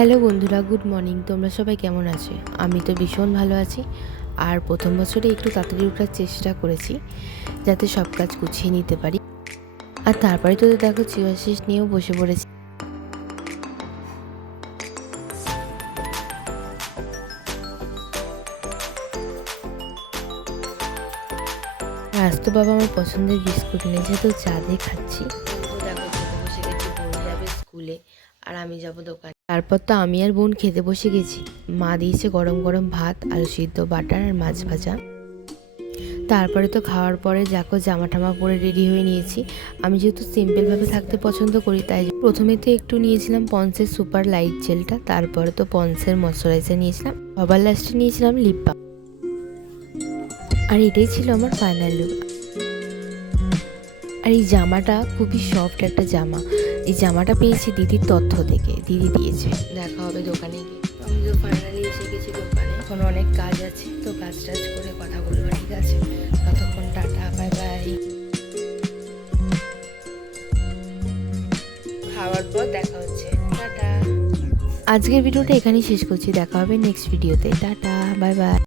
Hello বন্ধুরা, good morning. তোমরা সবাই কেমন আছো? আমি তো ভীষণ ভালো আছি। আর প্রথম বছরে একটু তাড়াতাড়ি ওঠার চেষ্টা করেছি যাতে সব কাজ গুছিয়ে নিতে পারি। আর তারপরে তো দেখো চিয়া সিড নিয়েও বসে পড়েছি। আজ তো বাবা আমার পছন্দের বিস্কুট এনেছে, তো চা দিয়ে খাচ্ছি। তো দেখো খেতে বসে গেছি, বোন যাবে স্কুলে আর আমি যাব দোকানে। তারপর তো আমি আর বোন খেতে বসে গেছি। মা দিয়েছে গরম গরম ভাত, আলু সিদ্ধ, বাটার আর মাছ ভাজা। তারপরে তো খাওয়ার পরে যাকো জামা টামা পরে রেডি হয়ে নিয়েছি। আমি যেহেতু সিম্পলভাবে থাকতে পছন্দ করি, তাই প্রথমে তো একটু নিয়েছিলাম পন্সের সুপার লাইট জেলটা, তারপরে তো পন্সের ময়শ্চারাইজার নিয়েছিলাম, সবার লাস্টে নিয়েছিলাম লিপ বাম। আর এটাই ছিল আমার ফাইনাল লুক। আর এই জামাটা খুবই সফট একটা জামা। এই জামাটা পেয়েছি দিদির তথ্য থেকে, দিদি দিয়েছে। দেখা হবে দোকানে গিয়ে। আমি তো ফাইনালি এসে গেছি দোকানে। এখন অনেক কাজ আছে, তো কাজ টাজ করে কথা বলবো, ঠিক আছে? ততক্ষণ টাটা, বাই বাই। খাওয়ার পর দেখা হচ্ছে, টাটা। আজকের ভিডিওটা এখানেই শেষ করছি, দেখা হবে নেক্সট ভিডিওতে। Tata, bye bye.